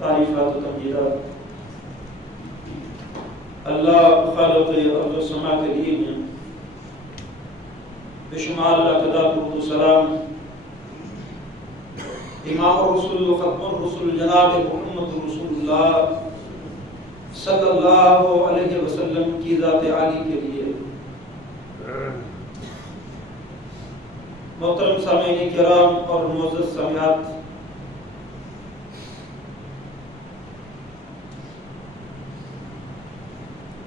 تعریفات و تمجیدات اللہ خالق ارض و سما کے لیے ہیں، بے شمار لقدہ درود و سلام امام الرسول و ختم الرسول جناب محمد رسول اللہ صلی اللہ علیہ وسلم کی ذات عالی کے لیے۔ محترم سامعین کرام اور معزز سامعات،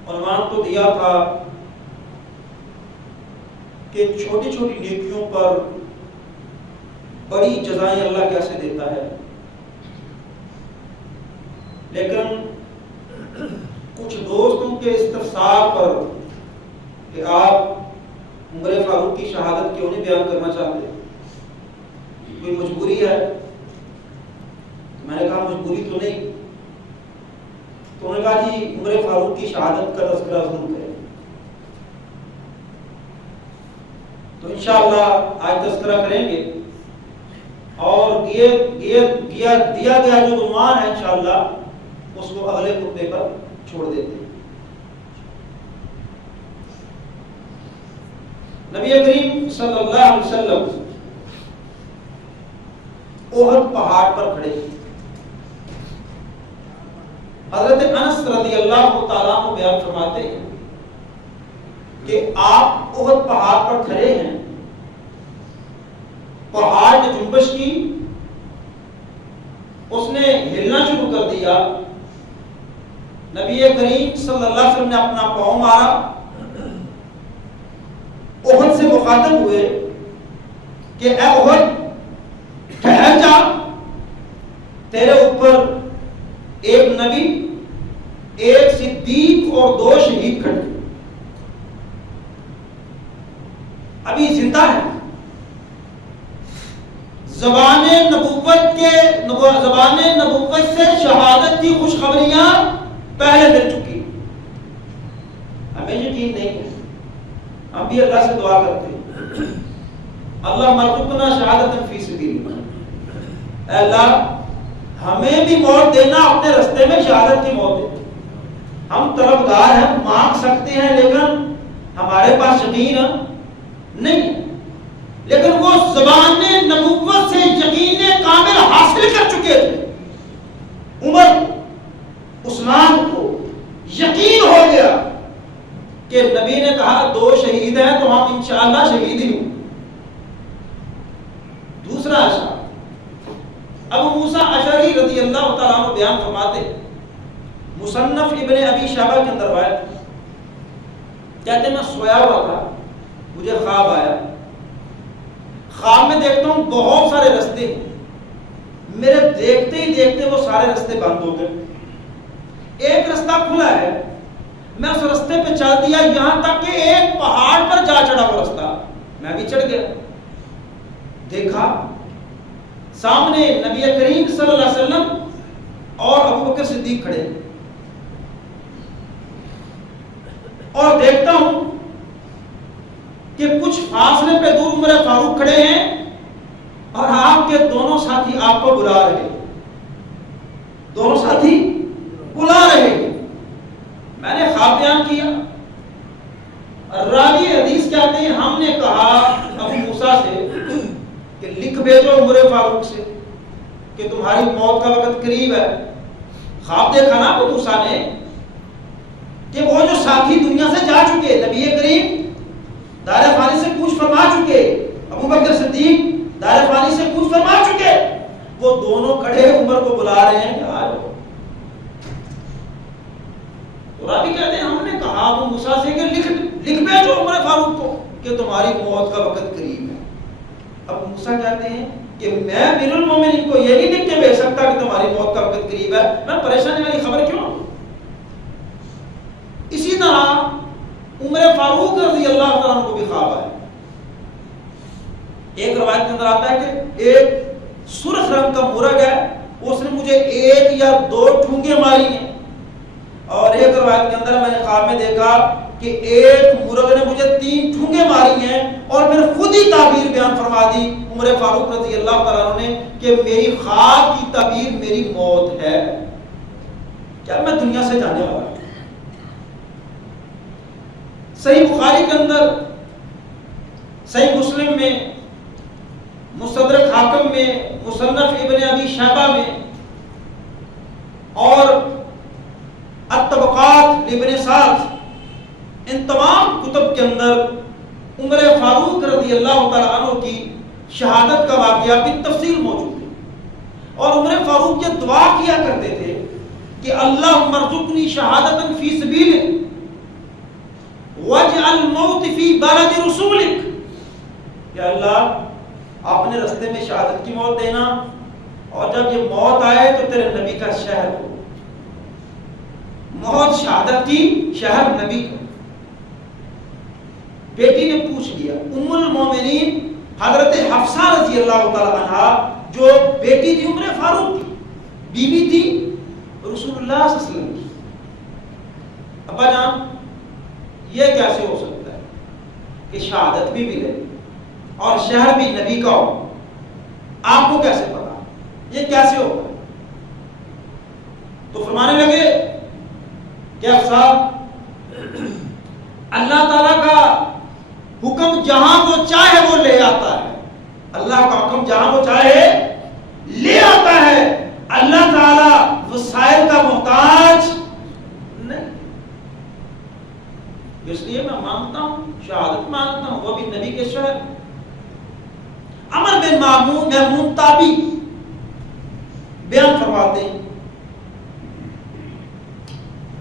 عنوان تو دیا تھا کہ چھوٹی چھوٹی نیکیوں پر بڑی جزائیں اللہ کیسے دیتا ہے، لیکن کچھ دوستوں کے استفسار پر کہ آپ عمر فاروق کی شہادت کیوں نہیں بیان کرنا چاہتے، کوئی مجبوری ہے؟ میں نے کہا مجبوری تو نہیں، تو انہوں نے کہا جی عمر فاروق کی شہادت کا تذکرہ ضرور کریں، تو انشاءاللہ آج تذکرہ کریں گے، اور دیا گیا جو عنوان ہے انشاءاللہ اس کو اگلے خطبے پر چھوڑ دیتے ہیں۔ نبی کریم صلی اللہ علیہ وسلم احد پہاڑ پر کھڑے، حضرت انس رضی اللہ تعالیٰ عنہ بیان فرماتے ہیں کہ آپ احد پہاڑ پر کھڑے ہیں، پہاڑ نے جنبش کی، اس نے ہلنا شروع کر دیا، نبی کریم صلی اللہ علیہ وسلم نے اپنا پاؤں مارا، احد سے مخاطب ہوئے کہ اے احد ٹھہر جا، تیرے اوپر ایک نبی، ایک صدیق اور 2 شہید کھڑے ابھی زندہ ہیں، زبان نبوت سے شہادت کی خوشخبریاں پہلے مل چکی، ہمیں یقین نہیں ہے، ہم بھی اللہ سے دعا کرتے ہیں اللہ مرزقنا شہادت فی سبیل، اے اللہ ہمیں بھی موت دینا، اپنے رستے میں شہادت کی موت دینا، ہم طلبگار ہیں، مانگ سکتے ہیں لیکن ہمارے پاس یقین نہیں، لیکن وہ زبان نبوت سے یقین کامل حاصل کر چکے تھے، عمر عثمان کو یقین ہو گیا کہ نبی نے کہا 2 شہید ہیں تو ہم انشاءاللہ شہید ہی ہوں۔ دوسرا اشعار ابو موسیٰ اشعری رضی اللہ تعالیٰ عنہ بیان فرماتے، مصنف ابن ابی شیبہ کے اندر روایت، کہتے میں سویا ہوا تھا، مجھے خواب آیا، خواب میں دیکھتا ہوں بہت سارے رستے، میرے دیکھتے ہی دیکھتے وہ سارے رستے بند ہو گئے، ایک رستہ کھلا ہے، میں اس رستے پہ چل دیا، یہاں تک کہ ایک پہاڑ پر جا چڑھا وہ رستہ، میں بھی چڑھ گیا، دیکھا سامنے نبی کریم صلی اللہ علیہ وسلم اور ابو بکر صدیق کھڑے، اور دیکھتا ہوں کہ کچھ فاصلے پہ دور عمر فاروق کھڑے ہیں اور آپ کے دونوں ساتھی آپ کو بلا رہے ہیں، دونوں ساتھی بلا رہے ہیں۔ میں نے خواب بیان کیا، راوی حدیث کہتے ہیں ہم نے کہا ابو موسیٰ سے کہ لکھ بھیجو عمر فاروق سے کہ تمہاری موت کا وقت قریب ہے۔ خواب دیکھا نا ابو موسیٰ نے کہ وہ جو ساتھی دنیا سے جا چکے، نبی کریم دار فانی سے کوچ فرما چکے، ابو بکر صدیق دار فانی سے کوچ فرما چکے، وہ دونوں کھڑے عمر کو بلا رہے ہیں کہ آ جاؤ۔ تو راوی کہتے ہیں ہم نے کہا ابو موسیٰ سے کہ لکھ بھیجو عمر فاروق کو کہ تمہاری موت کا وقت قریب ہے۔ ابو موسیٰ کہتے ہیں کہ میں امیر المومنین کو یہ نہیں لکھ کے بھیج سکتا کہ تمہاری موت کا وقت قریب ہے، میں پریشانی والی خبر کیوں؟ اسی طرح عمر فاروق رضی اللہ عنہ کو بھی خواب آیا، ایک روایت کے اندر آتا ہے کہ ایک سرخ رنگ کا مرغ ہے، اس نے مجھے 1 یا 2 ٹھونگے ماری ہیں، اور ایک روایت کے اندر میں نے خواب میں دیکھا کہ ایک مرغ نے مجھے 3 ٹھونگے ماری ہیں، اور پھر خود ہی تعبیر بیان فرما دی عمر فاروق رضی اللہ تعالیٰ عنہ نے کہ میری خاک کی تعبیر میری موت ہے، کیا میں دنیا سے جانے والا ہوں۔ صحیح بخاری کے اندر، صحیح مسلم میں، مستدرک حاکم میں، مصنف ابن ابی شیبہ میں اور الطبقات لابن سعد، ان تمام کتب کے اندر عمر فاروق رضی اللہ تعالیٰ عنہ کی شہادت کا واقعہ بھی تفصیل موجود ہے۔ اور عمر فاروق یہ دعا کیا کرتے تھے کہ اللہم ارزقنی شہادتا فی سبیلک واجعل موت فی بلد رسولک، کہ اللہ اپنے رستے میں شہادت کی موت دینا، اور جب یہ موت آئے تو تیرے نبی کا شہر ہو، موت شہادت کی، شہر نبی کا۔ بیٹی نے پوچھ لیا، ام المومنین حضرت حفصہ رضی اللہ تعالی عنہا جو بیٹی تھی عمر فاروق کی، بیوی تھی رسول اللہ صلی اللہ علیہ وسلم کی، ابا جان یہ کیسے ہو سکتا ہے کہ شہادت بھی ملے اور شہر بھی نبی کا ہو، آپ کو کیسے پتا، یہ کیسے ہوگا؟ تو فرمانے لگے کہ حفصہ، اللہ تعالیٰ کا حکم جہاں وہ چاہے وہ لے آتا ہے، اللہ کا حکم جہاں وہ چاہے لے آتا ہے، اللہ تعالیٰ وسائل کا محتاج نہیں، اس لیے میں مانگتا ہوں، شہادت مانگتا ہوں، وہ بھی نبی کے شہر۔ عمر بن محمود تابعی بیان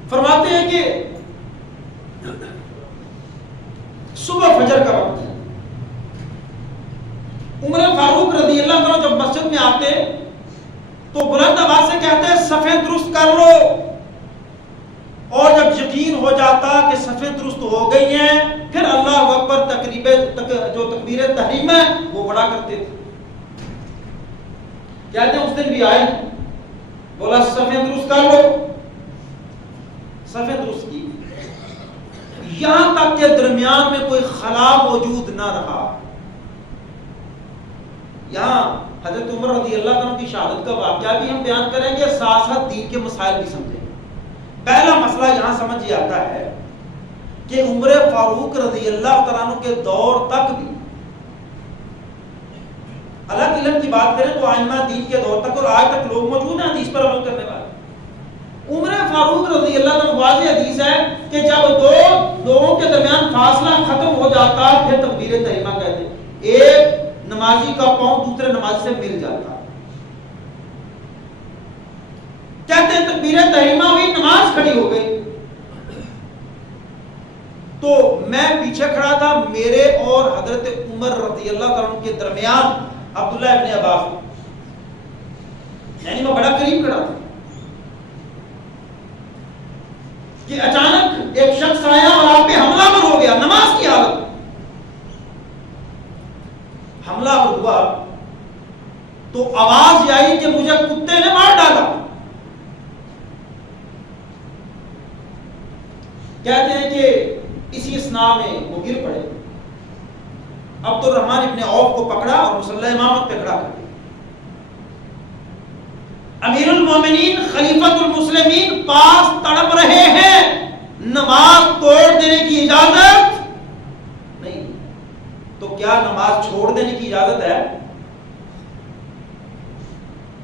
فرماتے ہیں کہ صبح فجر کا وقت ہے، عمر فاروق رضی اللہ عنہ جب مسجد میں آتے تو بلند آواز سے کہتے صفیں درست کر لو، اور جب یقین ہو جاتا کہ صفیں درست ہو گئی ہیں پھر اللہ اکبر جو تکبیر تحریم ہے وہ پڑھا کرتے تھے۔ کہتے ہیں اس دن بھی آئے، بولا صفیں درست کر لو، صفیں درست کی، یہاں تک کہ درمیان میں کوئی خلا موجود نہ رہا۔ یہاں حضرت عمر رضی اللہ عنہ کی شہادت کا واقعہ بھی ہم بیان کریں گے، ساتھ ساتھ دین کے مسائل بھی سمجھیں گے۔ پہلا مسئلہ یہاں سمجھ آتا ہے کہ عمر فاروق رضی اللہ تعالیٰ عنہ کے دور تک بھی، الگ علم کی بات کریں تو آئمہ دین کے دور تک اور آج تک لوگ موجود ہیں حدیث پر عمل کرنے والے۔ عمر فاروق رضی اللہ عنہ واضح حدیث ہے کہ جب دو لوگوں کے درمیان فاصلہ ختم ہو جاتا پھر تکبیر تحریمہ کہتے ہیں، ایک نمازی کا پاؤں دوسرے نمازی سے مل جاتا، کہتے ہیں تکبیر تحریمہ ہوئی، نماز کھڑی ہو گئی، تو میں پیچھے کھڑا تھا، میرے اور حضرت عمر رضی اللہ عنہ کے درمیان عبداللہ ابن عباس، یعنی میں بڑا قریب کھڑا تھا کہ اچانک ایک شخص آیا اور آپ پہ حملہ آور ہو گیا نماز کی حالت، حملہ آور ہوا تو آواز آئی کہ مجھے کتے نے مار ڈالا۔ کہتے ہیں کہ اسی اسنا میں وہ گر پڑے، عبد الرحمن ابن عوف کو پکڑا اور مصلی امامت پہ کھڑا کر دیا۔ امیر المومنین خلیفۃ المسلمین پاس تڑپ رہے ہیں، نماز توڑ دینے کی اجازت نہیں، تو کیا نماز چھوڑ دینے کی اجازت ہے؟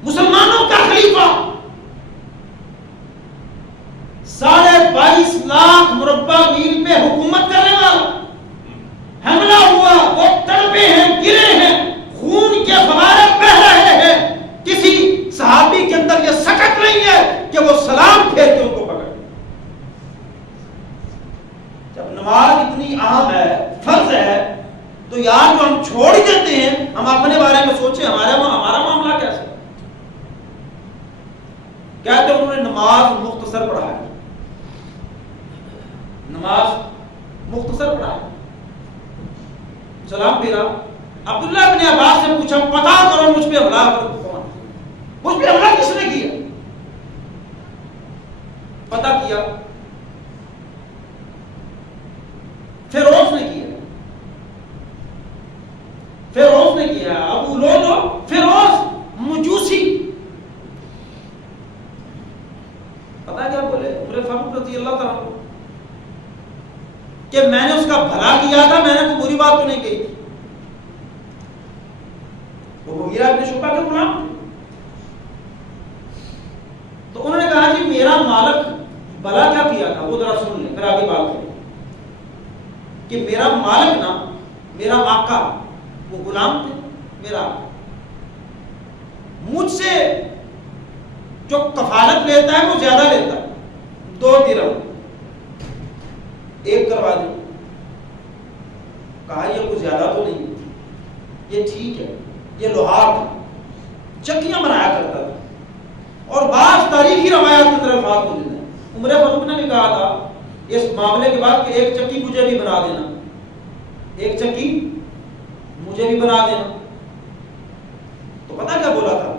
مسلمانوں کا خلیفہ 22.5 لاکھ مربع میل پہ حکومت کرنے والا، حملہ ہوا، وہ تڑپے ہیں، گرے ہیں، خون کے فوارے بہہ رہے ہیں، کسی صحابی کے اندر یہ سکت نہیں ہے کہ وہ سلام پھیر کے ان کو پکڑ۔ جب نماز اتنی اہم ہے، فرض ہے، تو یار جو ہم چھوڑ ہی دیتے ہیں، ہم اپنے بارے میں سوچیں ہمارا معاملہ کیسا؟ کہتے ہیں انہوں نے نماز مختصر پڑھائی، نماز مختصر پڑھائی، سلام پھیرا، عبداللہ ابن عباس سے پوچھا پتا کرو مجھ پہ حملہ کون، مجھ پہ حملہ کس نے کیا؟ پتا کیا، فیروز نے کیا، فیروز نے کیا، ابو رضی اللہ تعالیٰ عنہ کہ میں نے اس کا بھلا کیا تھا، میں نے کوئی بری بات تو نہیں کہی تھی. وہ مغیرہ ابن شعبہ کے غلام تھے. تو انہوں نے کہا جی میرا مالک بھلا کیا کیا تھا، وہ ذرا سن لیں پھر آگے بات کریں. کہ میرا مالک نا، میرا آقا، وہ غلام تھے، میرا آقا مجھ سے جو کفالت لیتا ہے وہ زیادہ لیتا ہے، 2 درہم 1 کروا دیں. کہا یہ کوئی زیادہ تو نہیں، یہ ٹھیک ہے. یہ لوہار تھا، چکیاں بنایا کرتا تھا، اور بعض تاریخی روایات کے اندر الفاظ موجود ہیں. عمر فاروق نے بھی کہا تھا اس معاملے کے بعد کہ 1 چکی مجھے بھی بنا دینا، 1 چکی مجھے بھی بنا دینا. تو پتہ کیا بولا تھا؟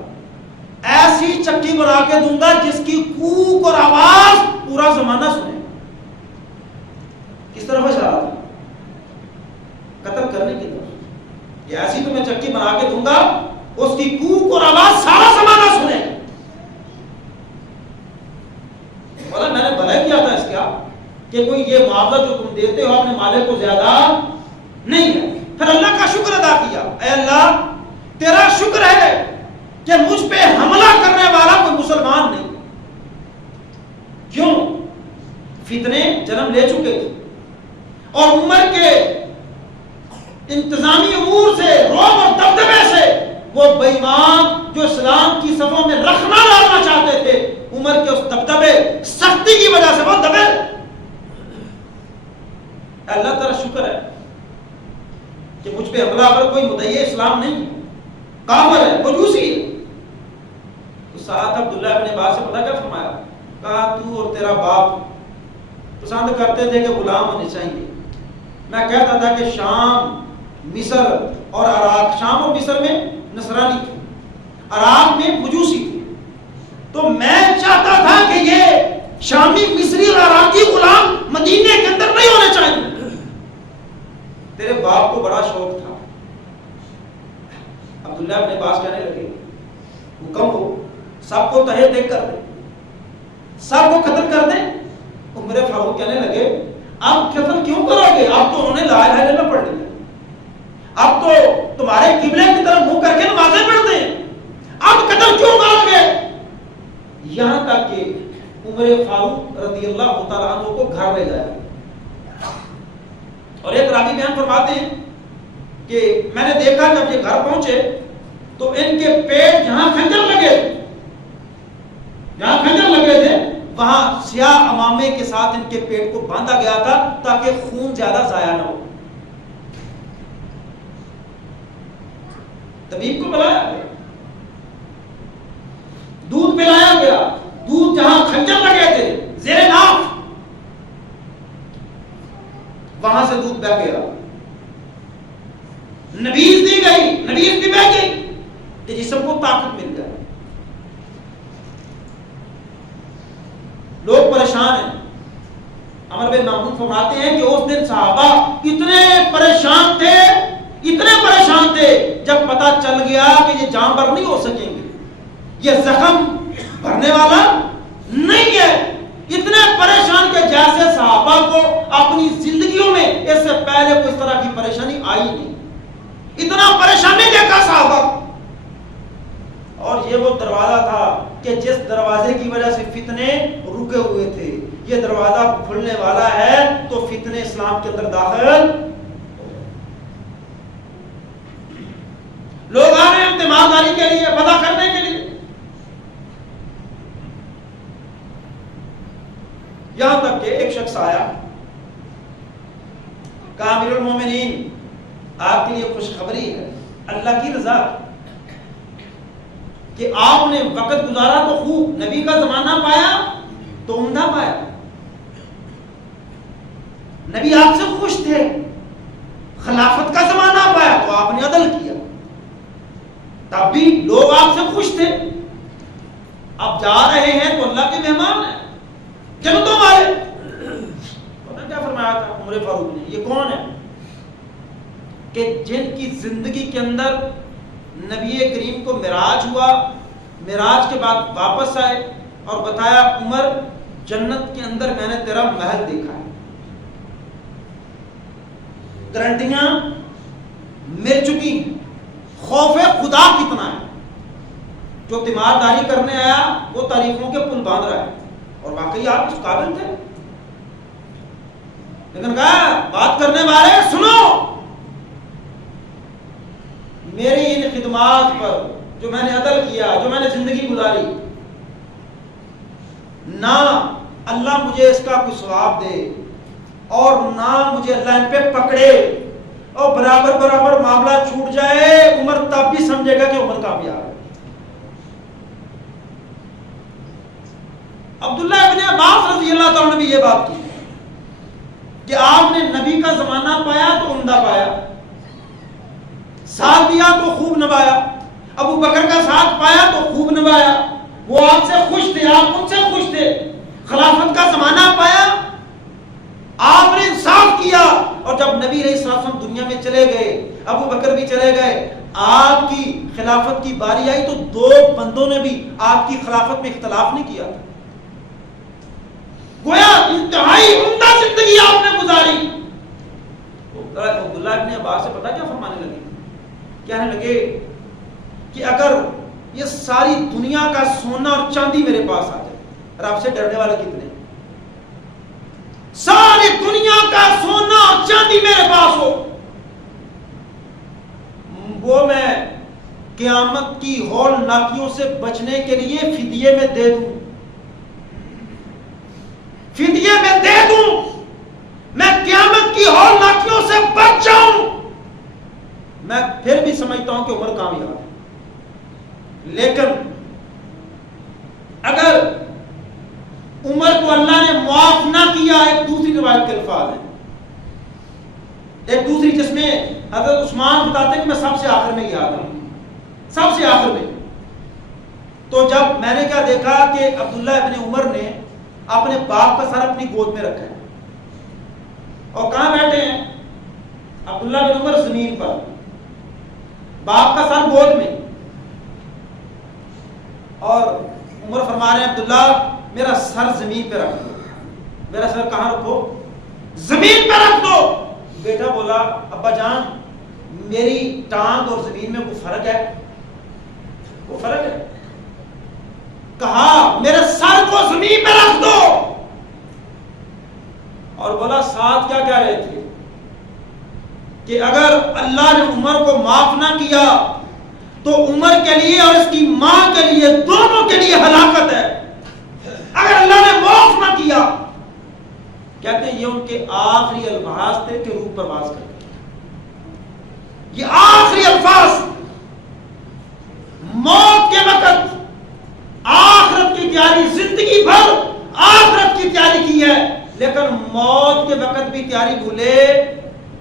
ایسی چکی بنا کے دوں گا جس کی کوک اور آواز پورا زمانہ سنے. کس طرف اشارہ تھا؟ قتل کرنے کی طرف. یہ ایسی تو میں چکی بنا کے دوں گا اس کی کوک اور آواز سارا زمانہ سنے. بولا میں نے بھلا کیا تھا اس کا کہ کوئی یہ معاوضہ جو تم دیتے ہو اپنے مالک کو زیادہ نہیں ہے. پھر اللہ کا شکر ادا کیا، اے اللہ تیرا شکر ہے کہ مجھ پہ حملہ کرنے والا کوئی مسلمان نہیں. کیوں؟ فتنے جنم لے چکے تھے اور عمر کے انتظامی امور سے، رعب اور دبدبے سے وہ بے ایمان جو اسلام کی صفوں میں رخنا ڈالنا چاہتے تھے، عمر کے اس دبدبے سختی کی وجہ سے وہ دبے. اللہ تعالیٰ شکر ہے کہ مجھ پہ حملہ آور کوئی مدعی اسلام نہیں، کافر ہے، مجوسی ہے. تو ساتھ عبداللہ ابن عباس سے پتہ کیا فرمایا؟ کہا تو اور تیرا باپ پسند کرتے تھے کہ غلام ہونے چاہیے. میں کہتا تھا کہ شام، مصر اور عراق، شام اور مصر میں نصرانی تھے، عراق میں مجوسی تھے. تو میں چاہتا تھا کہ یہ شامی، مصری اور عراقی غلام مدینے کے اندر نہیں ہونے چاہیے. تیرے باپ کو بڑا شوق تھا. عبداللہ ابن عباس کہنے لگے حکم ہو سب کو تہے دیکھ کر دیں، سب کو قتل کر دیں. عمر فاروق کہنے لگے اب قتل کیوں کرو گے؟ اب تو انہوں نے لا الہ الا اللہ پڑھ لیا، اب تو تمہارے قبلے کی طرف منہ کر کے نمازیں پڑھتے ہیں، اب قتل کیوں کرو گے؟ یہاں تک کہ عمر فاروق رضی اللہ تعالیٰ عنہ کو گھر لے جایا. اور ایک راوی بیان فرماتے ہیں کہ میں نے دیکھا جب یہ گھر پہنچے تو ان کے پیٹ جہاں خنجر لگے تھے، جہاں خنجر لگے تھے وہاں سیاہ امامے کے ساتھ ان کے پیٹ کو باندھا گیا تھا تاکہ خون زیادہ ضائع نہ ہو. طبیب کو بلایا گیا، دودھ پلایا گیا، دودھ جہاں خنجر لگے تھے زیر ناف وہاں سے دودھ بہ گیا. نبیز دی گئی، نبیز بھی بہ گئی کہ جسم کو طاقت مل جائے. لوگ پریشان ہیں. عمر بن معمون فرماتے ہیں کہ اس دن صحابہ اتنے پریشان تھے جب پتہ چل گیا کہ یہ جانور نہیں ہو سکیں گے، یہ زخم بھرنے والا نہیں ہے. اتنے پریشان کہ جیسے صحابہ کو اپنی زندگیوں میں اس سے پہلے کوئی اس طرح کی پریشانی آئی نہیں. اتنا پریشانی دیکھا صحابہ. اور یہ وہ دروازہ تھا کہ جس دروازے کی وجہ سے فتنے رکے ہوئے تھے، یہ دروازہ کھلنے والا ہے تو فتنے اسلام کے اندر داخل. لوگ آ رہے ہیں تیمارداری کے لیے، پتہ کرنے کے لیے. یہاں تک کہ ایک شخص آیا، کہا امیر المومنین آپ کے لیے خوشخبری ہے، اللہ کی رضا کہ آپ نے وقت گزارا تو خوب، نبی کا زمانہ پایا تو عمدہ پایا. نبی آپ سے خوش تھے، خلافت کا زمانہ پایا تو آپ نے عدل کیا، تب بھی لوگ آپ سے خوش تھے. اب جا رہے ہیں تو اللہ کے مہمان ہیں، جنتوں والے. پتہ کیا فرمایا تھا عمر فاروق نے؟ یہ کون ہے کہ جن کی زندگی کے اندر نبی کریم کو معراج ہوا، معراج کے بعد واپس آئے اور بتایا عمر جنت کے اندر میں نے تیرا محل دیکھا ہے، گارنٹیاں مل چکی، خوف خدا کتنا ہے، جو تیمارداری کرنے آیا وہ تعریفوں کے پل باندھ رہا ہے، اور واقعی آپ اس قابل تھے، لیکن کہا بات کرنے والے سنو، میری ان خدمات پر جو میں نے عدل کیا، جو میں نے زندگی گزاری، نہ اللہ مجھے اس کا کوئی ثواب دے اور نہ مجھے لائن پہ پکڑے اور برابر برابر معاملہ چھوٹ جائے، عمر تب بھی سمجھے گا کہ عمر کامیاب ہے۔ عبداللہ ابن عباس رضی اللہ تعالیٰ نے بھی یہ بات کی کہ آپ نے نبی کا زمانہ پایا تو عمدہ پایا، ساتھ دیا تو خوب نبھایا، ابو بکر کا ساتھ پایا تو خوب نبھایا، وہ آپ سے خوش تھے، آپ ان سے خوش تھے، خلافت کا زمانہ پایا، آپ نے انصاف کیا، اور جب نبی علیہ السلام دنیا میں چلے گئے، ابو بکر بھی چلے گئے، آپ کی خلافت کی باری آئی تو دو بندوں نے بھی آپ کی خلافت میں اختلاف نہیں کیا تھا، گویا انتہائی عمدہ زندگی آپ نے گزاری۔ عبداللہ ابن عباس سے پتا کیا فرمانے لگے، کہنے لگے کہ اگر یہ ساری دنیا کا سونا اور چاندی میرے پاس آ جائے، رب سے ڈرنے والے کتنے، ساری دنیا کا سونا اور چاندی میرے پاس ہو، وہ میں قیامت کی ہول ناکیوں سے بچنے کے لیے فدیے میں دے دوں، فدیے میں دے دوں، میں قیامت کی ہول ناکیوں سے بچ جاؤں، میں پھر بھی سمجھتا ہوں کہ عمر کامیاب ہے۔ لیکن اگر عمر کو اللہ نے معاف نہ کیا، ایک دوسری روایت کے الفاظ ہیں، ایک دوسری جس میں حضرت عثمان بتاتے ہیں کہ میں سب سے آخر میں گیا تھا، سب سے آخر میں، تو جب میں نے کیا دیکھا کہ عبداللہ ابن عمر نے اپنے باپ کا سر اپنی گود میں رکھا ہے، اور کہاں بیٹھے ہیں عبداللہ بن عمر؟ زمین پر، باپ کا سر گود میں، اور عمر فرما رہے ہیں عبداللہ میرا سر زمین پہ رکھ دو، میرا سر کہاں رکھو؟ زمین پہ رکھ دو۔ بیٹا بولا ابا جان میری ٹانگ اور زمین میں کوئی فرق ہے؟ وہ فرق ہے؟ کہا میرے سر کو زمین پہ رکھ دو، اور بولا ساتھ کیا کہہ رہے تھے کہ اگر اللہ نے عمر کو معاف نہ کیا تو عمر کے لیے اور اس کی ماں کے لیے، دونوں کے لیے ہلاکت ہے، اگر اللہ نے معاف نہ کیا۔ کہتے ہیں یہ ان کے آخری الفاظ تھے کہ روح پرواز کر گئی، یہ آخری الفاظ، موت کے وقت آخرت کی تیاری، زندگی بھر آخرت کی تیاری کی ہے، لیکن موت کے وقت بھی تیاری بھولے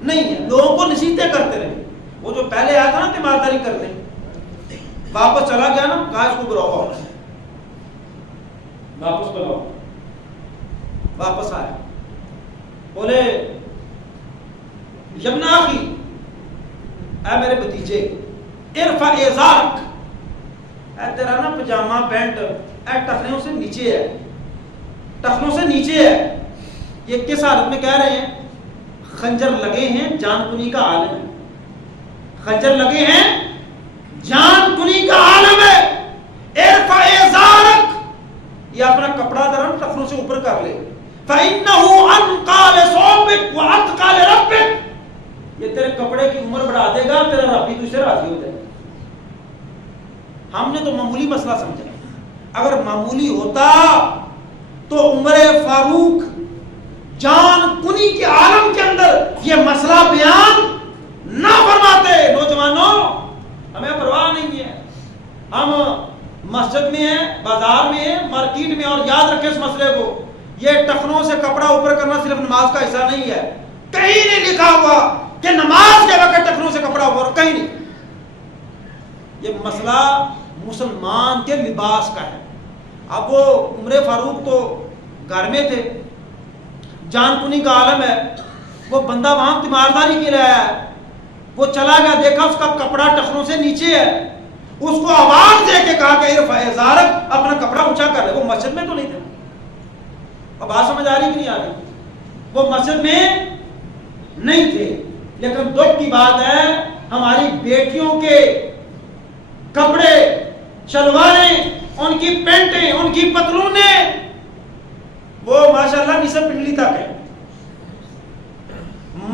نہیں ہے، لوگوں کو نصیحتیں کرتے رہے، وہ جو پہلے آیا تھا نا تیمارداری کرنے، واپس چلا گیا نا، کہا اس کو بلاؤ، واپس بلاؤ، واپس آیا، بولے یبن اخی، اے میرے بھتیجے، ارفع ازارک، اے تیرا نا پجامہ پینٹ اے ٹخنوں سے نیچے ہے، ٹخنوں سے نیچے ہے۔ یہ کس حالت میں کہہ رہے ہیں؟ خنجر لگے ہیں، جان کنی کا عالم ہے، خنجر لگے ہیں، جان کنی کا عالم ہے، ارفع ازارک، یہ اپنا کپڑا درن ٹخنوں سے اوپر کر لے، فَإِنَّهُ أَنْقَى لِثَوْبِكَ وَأَتْقَى لِرَبِّكَ، یہ تیرے کپڑے کی عمر بڑھا دے گا، تیرا رب بھی تجھ سے راضی ہو جائے گا۔ ہم نے تو معمولی مسئلہ سمجھا، اگر معمولی ہوتا تو عمر فاروق جان کنی کے عالم کے اندر یہ مسئلہ بیان نہ فرماتے۔ نوجوانوں ہمیں پرواہ نہیں ہے، ہم مسجد میں ہیں، بازار میں ہیں، مارکیٹ میں، اور یاد رکھیں اس مسئلے کو، یہ ٹخنوں سے کپڑا اوپر کرنا صرف نماز کا حصہ نہیں ہے، کہیں نہیں لکھا ہوا کہ نماز کے وقت ٹخنوں سے کپڑا اوپر، کہیں نہیں، یہ مسئلہ مسلمان کے لباس کا ہے۔ اب وہ عمر فاروق تو گھر میں تھے، جان کنی کا عالم ہے، وہ بندہ وہاں تیمارداری کے لیے آیا ہے، وہ چلا گیا، دیکھا اس کا کپڑا ٹخنوں سے نیچے ہے، اس کو آواز دے کے کہا کہ ارفع ازارک، اپنا کپڑا اونچا کر لے، وہ مسجد میں تو نہیں تھا، اب بات سمجھ آ رہی کہ نہیں آ رہی؟ وہ مسجد میں نہیں تھے، لیکن دکھ کی بات ہے ہماری بیٹیوں کے کپڑے، شلواریں، ان کی پینٹیں، ان کی پتلونیں، وہ ماشاءاللہ نصف پنڈلی تک ہے.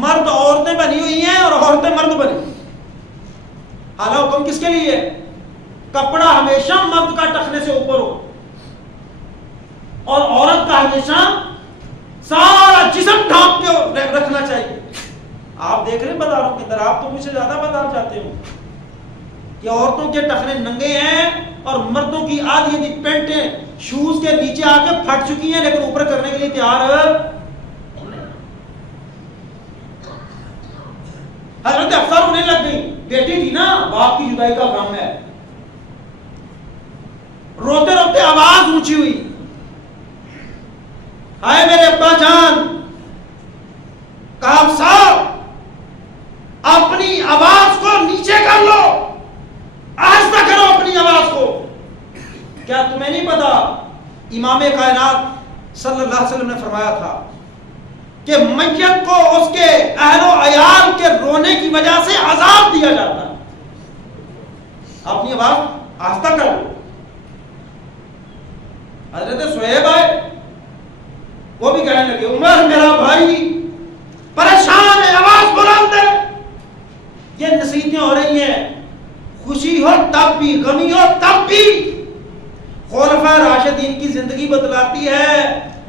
مرد عورتیں بنی ہوئی ہیں اور عورتیں مرد بنی ہوئی. حالانکہ حکم کس کے لیے ہے؟ کپڑا ہمیشہ مرد کا ٹخنے سے اوپر ہو اور عورت کا ہمیشہ سارا جسم ڈھانپ کے رکھنا چاہیے. آپ دیکھ رہے ہیں بازاروں کے اندر، آپ تو مجھ سے زیادہ بازار جاتے ہو، کہ عورتوں کے ٹخنے ننگے ہیں اور مردوں کی آدھی آدھی پینٹیں شوز کے نیچے آ کے پھٹ چکی ہیں لیکن اوپر کرنے کے لیے تیار نہیں. حضرت حفصہ رونے لگ گئی، بیٹی تھی نا، باپ کی جدائی کا غم ہے. روتے روتے آواز اونچی ہوئی، ہائے میرے ابا جان. کہا حفصہ اپنی آواز کو نیچے کر لو، آہستہ کرو اپنی آواز کو. کیا تمہیں نہیں پتا امام کائنات صلی اللہ علیہ وسلم نے فرمایا تھا کہ میت کو اس کے اہل و عیال کے رونے کی وجہ سے عذاب دیا جاتا ہے. اپنی آواز آہستہ کر لو. حضرت صہیب آئے، وہ بھی کہنے لگے عمر میرا بھائی پریشان ہے، آواز بلند ہے. یہ نصیحتیں ہو رہی ہیں، خوشی ہو تب بھی، غمی ہو تب بھی. خلفائے راشدین کی زندگی بتلاتی ہے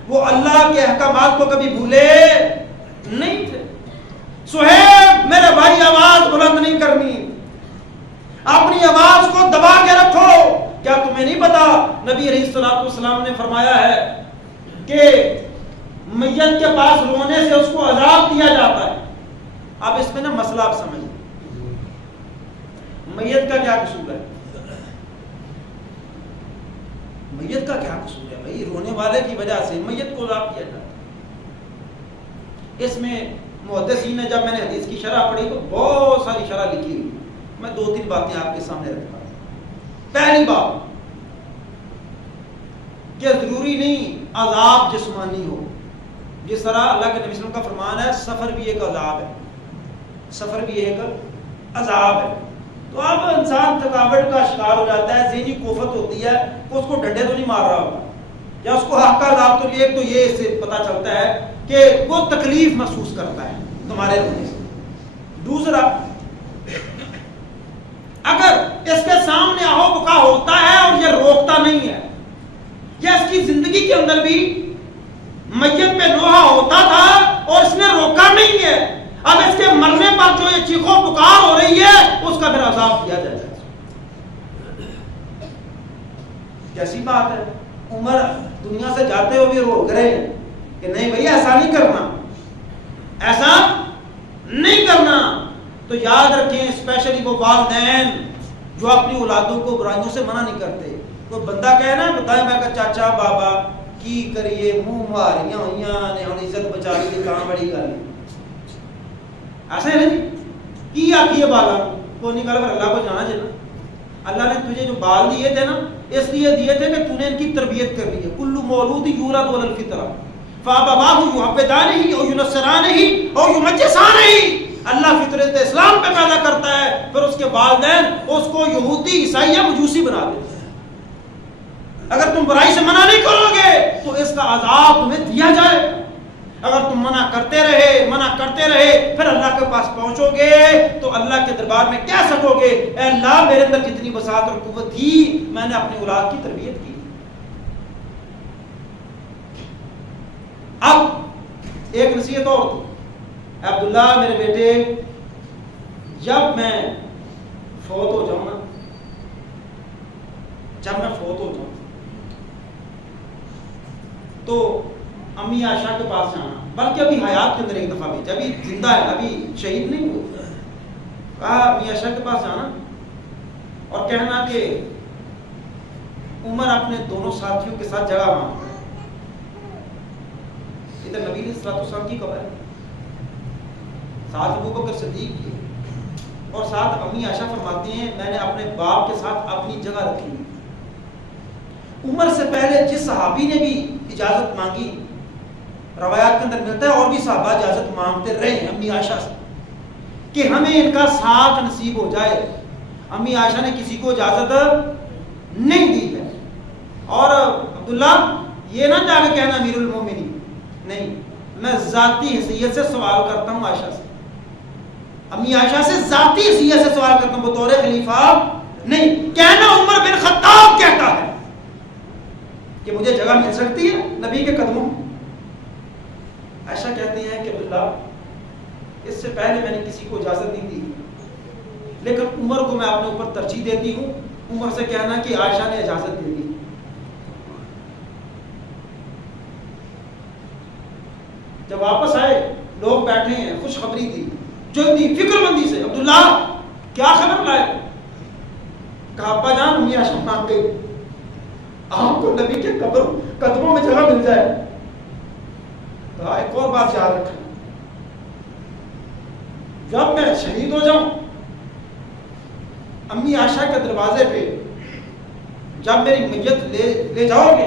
وہ اللہ کے احکامات کو کبھی بھولے نہیں تھے. صہیب میرے بھائی آواز بلند نہیں کرنی، اپنی آواز کو دبا کے رکھو. کیا تمہیں نہیں پتا نبی علیہ الصلوۃ والسلام نے فرمایا ہے کہ میت کے پاس رونے سے اس کو عذاب دیا جاتا ہے. اب اس میں نا مسئلہ آپ سمجھ، میت کا کیا قصور ہے؟ میت کا کیا قصور ہے بھائی؟ رونے والے کی وجہ سے میت کو عذاب دیا جاتا ہے. اس میں محدثین نے جب میں نے حدیث کی شرح پڑھی تو بہت ساری شرح لکھی ہوئی. میں 2-3 باتیں آپ کے سامنے رکھتا ہوں. پہلی بات کہ ضروری نہیں عذاب جسمانی ہو. جس طرح اللہ کے نبی صلی اللہ علیہ وسلم کا فرمان ہے سفر بھی ایک عذاب ہے، سفر بھی ایک عذاب ہے. تو اب انسان تھکاوٹ کا شکار ہو جاتا ہے، ذہنی کوفت ہوتی ہے، اس کو ڈنڈے تو نہیں مار رہا ہوگا یا اس کو حق کا عذاب تو ایک تو یہ اس سے پتہ چلتا ہے کہ وہ تکلیف محسوس کرتا ہے تمہارے رونے سے. دوسرا، اگر اس کے سامنے آہو بکا ہوتا ہے اور یہ روکتا نہیں ہے، یا اس کی زندگی کے اندر بھی میت پہ نوحہ ہوتا تھا اور اس نے روکا نہیں ہے، اب اس کے مرنے پر جو یہ چیخو پکار ہو رہی ہے اس کا پھر عذاب دیا جائے گا. کیسی بات ہے؟ عمر دنیا سے جاتے ہوئے روک رہے ہیں کہ نہیں بھئی ایسا نہیں کرنا، ایسا نہیں کرنا. تو یاد رکھیں اسپیشلی وہ والدین جو اپنی اولادوں کو برائیوں سے منع نہیں کرتے. کوئی بندہ کہے نا بتائیں میں کہ چاچا بابا کی کریے منہ ماریاں ہوئیاں نے ہن عزت بچا لی کہاں بڑی گل ایسا ہے نا جی کی آخیے بالا کو نہیں کر اللہ کو جانا چاہیے. اللہ نے تجھے جو بال دیے تھے نا اس لیے دیے تھے کہ تو نے ان کی تربیت کرنی ہے. کل مولود یولد علی الفطرہ فابواہ یحودانہ او ینصرانہ او یمجسانہ. اللہ فطرت اسلام پہ پیدا کرتا ہے پھر اس کے والدین اس کو یہودی عیسائی یا مجوسی بنا دیتے ہیں. اگر تم برائی سے منع نہیں کرو گے تو اس کا عذاب تمہیں دیا جائے. اگر تم منع کرتے رہے پھر اللہ کے پاس پہنچو گے تو اللہ کے دربار میں کہہ سکو گے اے اللہ میرے اندر جتنی وسعت اور قوت تھی میں نے اپنی اولاد کی تربیت کی. اب ایک نصیحت اور تھی، عبداللہ میرے بیٹے جب میں فوت ہو جاؤں نا، تو امی عائشہ کے پاس جانا، بلکہ ابھی حیات کے اندر ایک دفعہ بھی ابھی زندہ ہے، ابھی شہید نہیں ہوئے. کہا امی عائشہ کے پاس جانا اور کہنا کہ عمر اپنے دونوں ساتھیوں کے ساتھ جگہ مانگتا ہے. ادھر نبی علیہ الصلوۃ والسلام کی قبر ہے، ساتھ ابوبکر صدیق کی اور ساتھ امی عائشہ فرماتی ہیں میں نے اپنے باپ کے ساتھ اپنی جگہ رکھی. عمر سے پہلے جس صحابی نے بھی اجازت مانگی روایات کے اندر ملتا ہے اور بھی صحابہ اجازت مانگتے رہے ہیں امی عائشہ سے کہ ہمیں ان کا ساتھ نصیب ہو جائے. امی عائشہ نے کسی کو اجازت نہیں دی ہے. اور عبداللہ یہ نہ جا کے کہنا امیر المومنین، نہیں، میں ذاتی حیثیت سے سوال کرتا ہوں عائشہ سے، امی عائشہ سے ذاتی حیثیت سے سوال کرتا ہوں، بطور خلیفہ نہیں. کہنا عمر بن خطاب کہتا ہے کہ مجھے جگہ مل سکتی ہے نبی کے قدموں. عائشہ کہتی ہیں کہ عبداللہ اس سے پہلے میں نے کسی کو اجازت نہیں دی، لیکن عمر کو میں اپنے اوپر ترجیح دیتی ہوں. عمر سے کہنا کہ عائشہ نے اجازت دے دی. جب واپس آئے لوگ بیٹھے ہیں، خوشخبری تھی، جلدی فکر مندی سے، عبداللہ کیا خبر لائے؟ کہا ابا جان امی عائشہ مان گئی، آپ کو نبی کے قدموں میں جگہ مل جائے. کہا ایک اور بات یاد رکھیں، جب میں شہید ہو جاؤں امی عائشہ کے دروازے پہ جب میری میت لے جاؤ گے،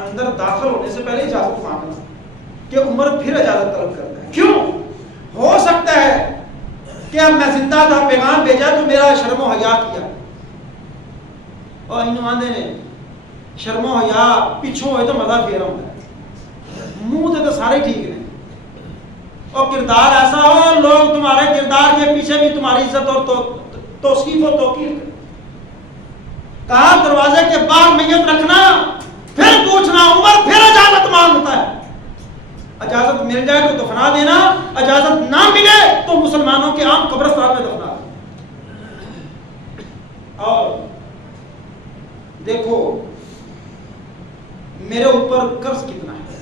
اندر داخل ہونے سے پہلے اجازت مانگنا کہ عمر پھر اجازت طلب کرتا ہے. کیوں؟ ہو سکتا ہے کہ اب میں زندہ تھا، پیغام بھیجا تو میرا شرم و حیا کیا، اور ان نمائندے نے شرم و حیا پیچھوں ہوئے تو مزہ پھیرا ہوتا ہے، منہ سے تو سارے ٹھیک ہیں، اور کردار ایسا ہو لوگ تمہارے کردار کے پیچھے بھی تمہاری عزت اور توصیف و توقیر کریں. کہا دروازے کے باہر میت رکھنا، پھر پوچھنا. عمر پھر اجازت مانگتا ہے، اجازت مل جائے تو دفنا دینا، اجازت نہ ملے تو مسلمانوں کے عام قبرستان میں دفنا دینا. اور دیکھو میرے اوپر قرض کتنا ہے،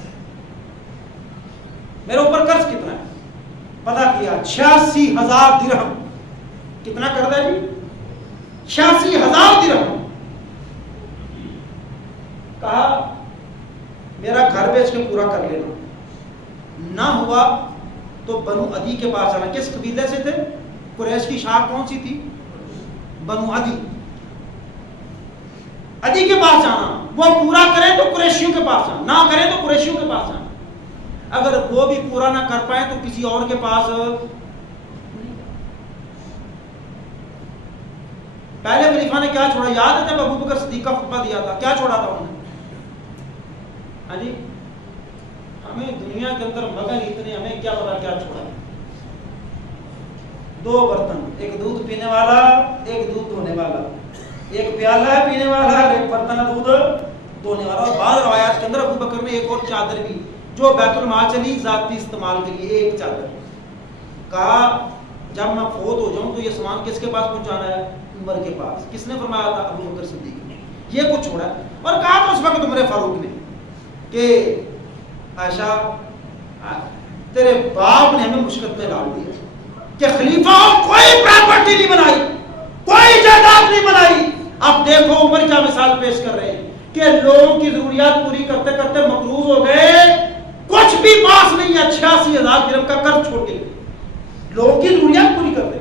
میرے اوپر قرض کتنا ہے پتا کیا، 86,000 درہم. کتنا قرض ہے جی؟ 86,000 درہم. کہا میرا گھر بیچ کے پورا کر لینا، نہ ہوا تو بنو عدی کے پاس جانا. کس قبیلے سے تھے؟ قریش کی شاخ کون سی تھی؟ بنو عدی. عدی کے پاس جانا، وہ پورا کریں تو قریشیوں کے پاس جانا، نہ کریں تو قریشیوں کے پاس جانا. اگر وہ بھی پورا نہ کر پائے تو کسی اور کے پاس. پہلے خلیفہ نے کیا چھوڑا یاد ہے؟ جب ابو بکر صدیق کا خطبہ دیا تھا کیا چھوڑا تھا انہوں نے؟ ہاں جی، ہمیں دنیا کے اندر مگن اتنے، ہمیں کیا پتا کیا چھوڑا. 2 برتن، ایک دودھ پینے والا، ایک دودھ دھونے والا، ایک پیالہ ہے پینے والا، ایک برتن ہے دودھ دھونے والا. اور بعض روایات کے اندر ابو بکر نے ایک اور چادر بھی جو بیت المال چلی ذاتی استعمال کے لیے، ایک چادر. کہا جب میں فوت ہو جاؤں تو یہ سامان کس کے پاس پہنچانا ہے؟ عمر کے پاس. کس نے فرمایا تھا؟ ابو بکر صدیق نے. یہ کچھ چھوڑا. اور کہا تو اس وقت عمر فاروق نے کہ عائشہ تیرے باپ نے ہمیں مشکل میں ڈال دیا کہ خلیفہ کوئی پراپرٹی نہیں بنائی، کوئی جائیداد نہیں بنائی. اب دیکھو عمر کیا مثال پیش کر رہے ہیں کہ لوگوں کی ضروریات پوری کرتے کرتے مقروض ہو گئے، کچھ بھی پاس نہیں ہے، 86,000 درہم کا قرض چھوڑ کے لوگوں کی ضروریات پوری کرتے.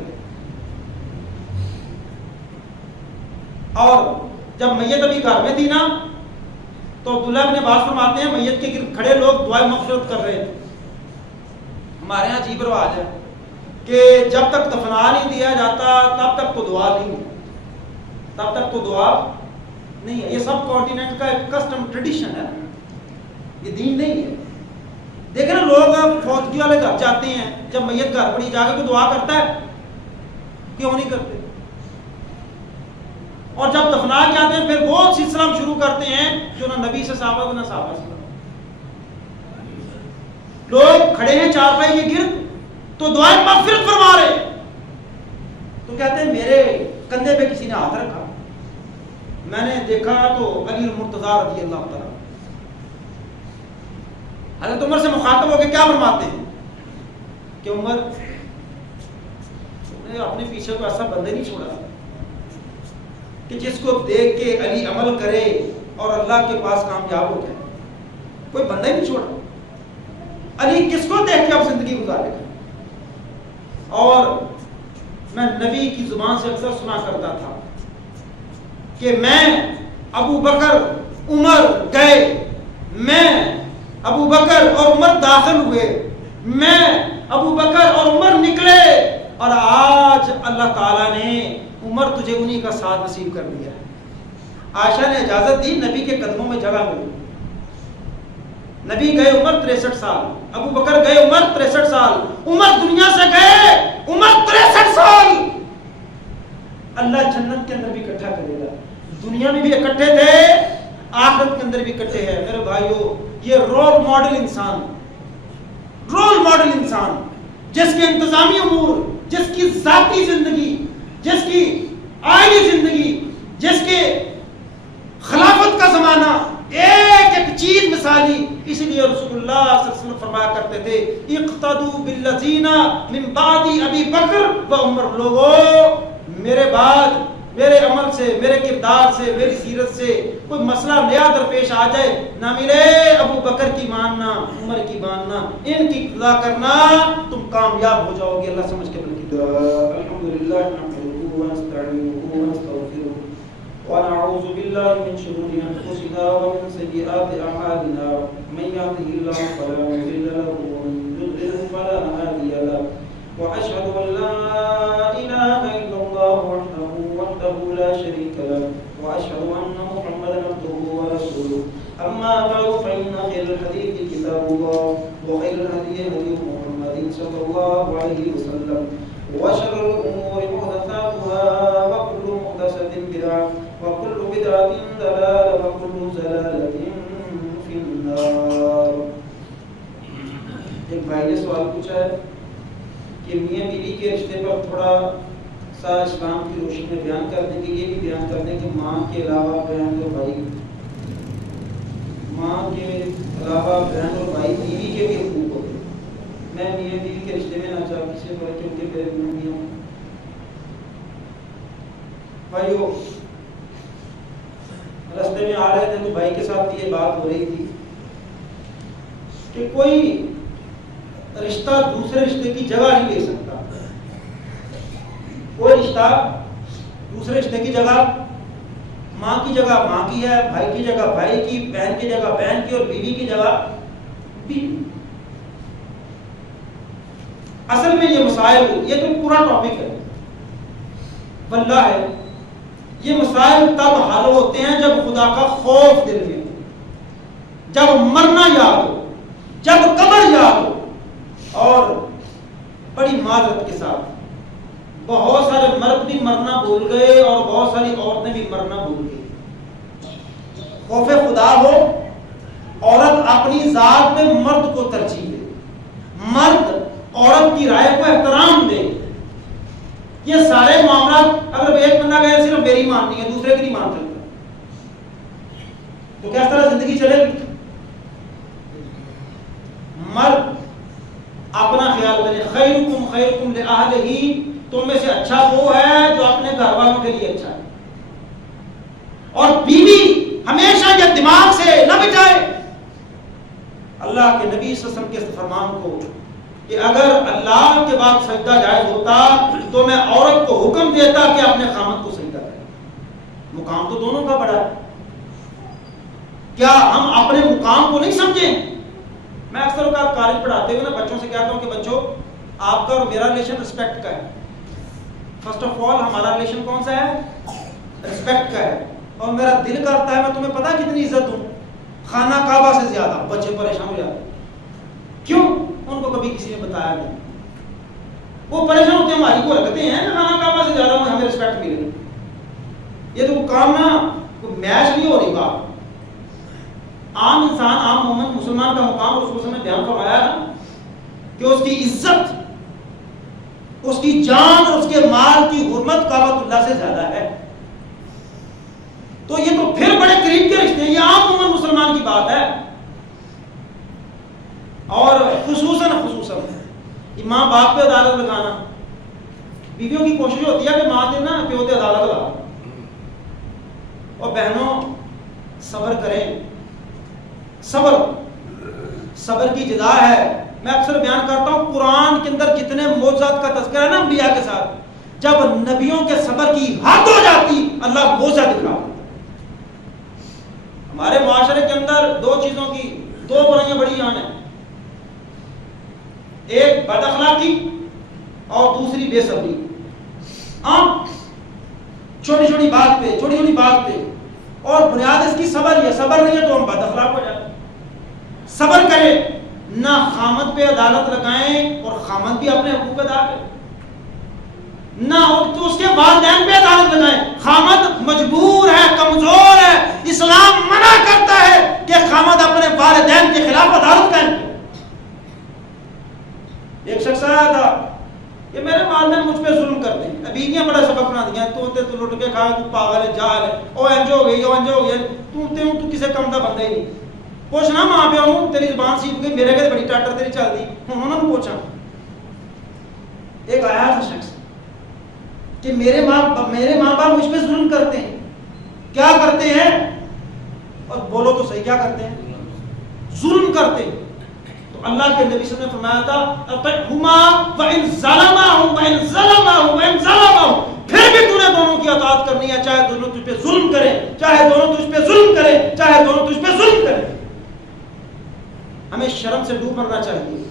اور جب میت ابھی گھر میں تھی نا تو عبداللہ ابن عباس فرماتے ہیں میت کے گرد کھڑے لوگ دعائیں مغفرت کر رہے تھے. ہمارے یہاں عجیب رواج ہے کہ جب تک دفنا نہیں دیا جاتا تب تک تو دعا نہیں، تب تک تو دعا نہیں ہے. یہ سب کانٹیننٹ کا ایک کسٹم ٹریڈیشن ہے، یہ دین نہیں ہے. دیکھیں نا لوگ فوتگی والے گھر جاتے ہیں، جب میت گھر پڑی جا کے کوئی دعا کرتا ہے؟ کیوں نہیں کرتے؟ اور جب دفنا کے آتے ہیں پھر وہ سلسلہ شروع کرتے ہیں جو نہ نبی سے ثابت نہ صحابہ سے. لوگ کھڑے ہیں چارپائی کے گرد تو دعائیں مغفرت فرما رہے، تو کہتے ہیں میرے کندھے پہ کسی نے ہاتھ رکھا، میں نے دیکھا تو علی المرتضیٰ رضی اللہ تعالیٰ. حضرت عمر سے مخاطب ہو کے کیا فرماتے ہیں کہ عمر نے اپنے پیچھے کو ایسا بندے نہیں چھوڑا کہ جس کو دیکھ کے علی عمل کرے اور اللہ کے پاس کامیاب ہو جائے. کوئی بندہ ہی نہیں چھوڑا. علی کس کو دیکھ کے اب زندگی گزارے گا؟ اور میں نبی کی زبان سے اکثر سنا کرتا تھا کہ میں ابو بکر عمر گئے، میں ابو بکر اور عمر داخل ہوئے، میں ابو بکر اور عمر نکلے، اور آج اللہ تعالیٰ نے عمر تجھے انہی کا ساتھ نصیب کر دیا ہے۔ عائشہ نے اجازت دی، نبی کے قدموں میں جگہ ملی۔ نبی گئے عمر 63 سال، ابو بکر گئے عمر 63 سال، عمر دنیا سے گئے عمر 63 سال۔ اللہ جنت کے اندر بھی اکٹھا کرے گا، دنیا میں بھی اکٹھے تھے، آخرت کے اندر بھی اکٹھے ہیں۔ میرے بھائیو، یہ رول ماڈل انسان، رول ماڈل انسان جس کے انتظامی امور، جس کی ذاتی زندگی، جس کی آئینی زندگی، جس کے خلافت کا زمانہ ایک ایک چیز مثالی۔ اس لیے رسول اللہ صلی اللہ علیہ وسلم فرمایا کرتے تھے اقتدوا بالذین من بعد ابی بکر و عمر، لوگوں میرے بعد میرے عمل سے، میرے کردار سے، میری سیرت سے کوئی مسئلہ نیا درپیش آ جائے، نہ ملے ابو بکر کی ماننا، عمر کی ماننا، ان کی اقتدا کرنا، تم کامیاب ہو جاؤ گے۔ اللہ سمجھ کے بل کی دعا۔ الحمدللہ نحمده ونستعینه ونستغفره ونعوذ بالله من شرور انفسنا ومن سيئات اعمالنا، من يهده الله فلا مضل له ومن يضلل فلا هادي له، واشهد ان لا اله الا الله وحده لا شريك له، واشهد ان محمدا عبده ورسوله، اما بعد فان خير الحديث كتاب الله، وخير الهدي هدي محمد صلى الله عليه وسلم، وشر الامور محدثاتها، وكل محدثة بدعة، وكل بدعة ضلالة، وكل ضلالة في النار۔ ایک بھائی نے سوال پوچھا ہے کہ میاں بیوی کے رشتے پر تھوڑا سا اسلام کی روشنی میں بیان کر دیں کہ یہ بھی بیان کر دیں کہ ماں کے علاوہ بہن اور بھائی، ماں کے علاوہ بہن اور بھائی بیوی کے بھی حقوق ہوتے ہیں۔ میں میاں بیوی کے رشتے میں نہ چاہتا کسی پر، کیونکہ میرے میاں بھائیو رستے میں آ رہے تھے تو بھائی کے ساتھ یہ بات ہو رہی تھی کہ کوئی رشتہ دوسرے رشتے کی جگہ نہیں لے سکتا، کوئی رشتہ دوسرے رشتے کی جگہ، ماں کی جگہ ماں کی ہے، بھائی کی جگہ بھائی کی، بہن کی جگہ بہن کی، اور بیوی کی جگہ بیوی۔ اصل میں یہ مسائل، یہ تو پورا ٹاپک ہے، واللہ ہے یہ مسائل تب حل ہوتے ہیں جب خدا کا خوف دل میں ہو، جب مرنا یاد ہو، جب قبر یاد ہو، اور بڑی معذرت کے ساتھ بہت سارے مرد بھی مرنا بھول گئے اور بہت ساری عورتیں بھی مرنا بھول گئی۔ خوف خدا ہو، عورت اپنی ذات میں مرد کو ترجیح دے، مرد عورت کی رائے کو احترام دے۔ یہ سارے معاملات اگر ایک بندہ کہے صرف میری ماننی ہے، دوسرے کی نہیں مان سکتا، تو کس طرح زندگی چلے گی؟ مرد اپنا خیال کرے، خیرکم خیرکم لأہلہ، تم میں سے اچھا وہ ہے جو اپنے گھر والوں کے لیے اچھا ہے۔ اور بیوی ہمیشہ یہ دماغ سے نہ بچائے اللہ کے نبی صلی اللہ علیہ وسلم کے فرمان کو کہ اگر اللہ کے بعد سجدہ جائز ہوتا تو میں عورت کو حکم دیتا کہ اپنے خامد کو سجدہ کرے۔ مقام تو دونوں کا بڑا ہے، کیا ہم اپنے مقام کو نہیں سمجھیں؟ میں اکثر اوقات کالج پڑھاتے ہوئے نا بچوں سے کہتا ہوں کہ بچوں آپ کا اور میرا ریلیشن رسپیکٹ کا ہے۔ فرسٹ آف آل ہمارا ریلیشن کون سا ہے؟ رسپیکٹ کا ہے، اور میرا دل کرتا ہے میں تمہیں پتا کتنی عزت دوں، خانہ کعبہ سے زیادہ۔ بچے پریشان ہو جاتے ہیں، کیوں؟ ان کو کبھی کسی نے بتایا نہیں، وہ پریشان ہوتے ہیں ہماری کو حرکتیں ہیں نا، خانہ کعبہ سے زیادہ ہمیں رسپیکٹ ملے گی۔ یہ تو کام نا کوئی میچ نہیں ہو رہی بات۔ عام انسان، عام مومن مسلمان کا مقام رسول صلی اللہ علیہ وسلم نے بیان فرمایا نا کہ اس کی عزت، اس کی جان اور اس کے مال کی حرمت کعبۃ اللہ سے زیادہ ہے۔ تو یہ تو پھر بڑے قریب کے رشتے ہیں، یہ عام مومن مسلمان کی بات ہے۔ اور خصوصاً ماں باپ پہ عدالت لگانا، بیویوں کی کوشش ہوتی ہے کہ ماں دے نا پیو تے عدالت لگا۔ اور بہنوں صبر کریں، صبر کی جزا ہے۔ میں اکثر بیان کرتا ہوں قرآن کے اندر جتنے معجزات کا تذکرہ ہے نا انبیاء کے ساتھ، جب نبیوں کے صبر کی حد ہو جاتی اللہ معجزہ دکھاتا۔ ہمارے معاشرے کے اندر دو چیزوں کی دو برائیاں بڑی عام ہیں، ایک بد اخلاقی اور دوسری بے صبری. عام چھوٹی چھوٹی بات پہ اور بنیاد اس کی صبر ہی ہے. صبر نہیں ہے تو ہم بد اخلاق ہو جائیں. صبر کریں، نہ خامد پہ عدالت لگائیں اور خامد بھی اپنے حقوق ادا کرے، نہ تو اس کے والدین پہ عدالت لگائیں. خامد مجبور ہے، کمزور ہے، اسلام منع کرتا ہے کہ خامد اپنے والدین کے خلاف عدالت قائم کرے. ایک شخص آیا تھا کہ میرے والدین مجھ پہ ظلم کرتے ہیں، بیویاں بڑا سبق بنا دیا، تو لٹ کے کھا، تو پاگل ہے، جاہل ہے، او انجو ہو گئی، تو کسے کم کا بندہ ہی نہیں. پوچھنا ماں پہ ہوں، تیری زبان سیکھ گئی، میرے گھر بڑی ٹاٹر تیری چل دی. انہوں نے پوچھا، ایک آیا تھا شخص کہ میرے ماں باپ مجھ پہ ظلم کرتے ہیں. کیا کرتے ہیں؟ اور بولو تو صحیح، کیا کرتے ہیں؟ ظلم کرتے ہیں. تو اللہ کے نبی صلی اللہ علیہ وسلم نے فرمایا تھا اطعهما وان ظلما پھر بھی تو نے دونوں کی اطاعت کرنی ہے، چاہے دونوں تجھ پہ ظلم کریں، چاہے دونوں تجھ پہ ظلم کریں. ہمیں شرم سے ڈوب مرنا چاہیے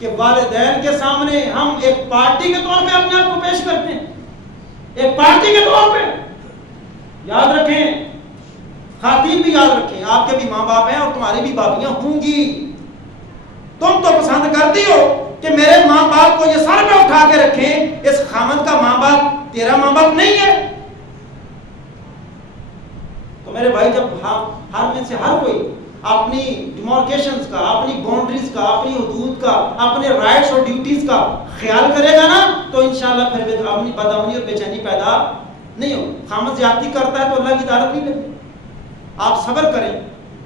کہ والدین کے سامنے ہم ایک پارٹی کے طور پہ اپنے آپ کو پیش کرتے ہیں. ایک پارٹی کے طور پہ یاد رکھیں، خواتین بھی یاد رکھیں، آپ کے بھی ماں باپ ہیں اور تمہاری بھی بابیاں ہوں گی. تم تو پسند کرتی ہو کہ میرے ماں باپ کو یہ سر پہ اٹھا کے رکھیں، اس خامد کا ماں باپ تیرا ماں باپ نہیں ہے. تو میرے بھائی، جب ہر میں سے ہر کوئی اپنی ڈیمارکیشنز کا، اپنی باؤنڈریز کا، اپنی حدود کا، اپنے رائٹس اور ڈیوٹیز کا خیال کرے گا نا، تو انشاءاللہ پھر اپنی بدامنی اور بے چینی پیدا نہیں ہو. خامد زیادتی کرتا ہے تو اللہ کی تعریف نہیں کرتی. آپ صبر کریں.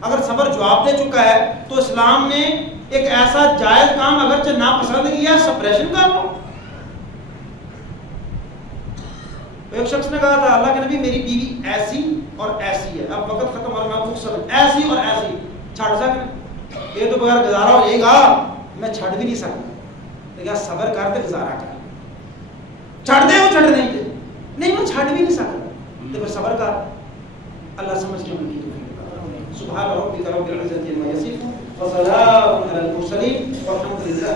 اگر صبر جواب دے چکا ہے تو اسلام نے ایک ایسا جائز کام اگرچہ ناپسند کیا، سپریشن کر لو. ایک شخص نے کہا تھا اللہ کے نبی میری بیوی ایسی اور ایسی ہے، اب وقت ختم ہو رہا ہے، مختصر ایسی اور ایسی چھڑ سکتے، یہ تو بغیر گزارا ہو جائے گا، میں چھڑ بھی نہیں سکتا. لیکن صبر کر کے گزارا کر، چھڑ دے وہ چھڑ نہیں دے، نہیں میں چھڑ بھی نہیں سکتا، تو پھر صبر کر. اللہ سمجھ کے من کی توفیق. سبحان ربک رب العزة عما یصفون وسلام علی المرسلین والحمد للہ.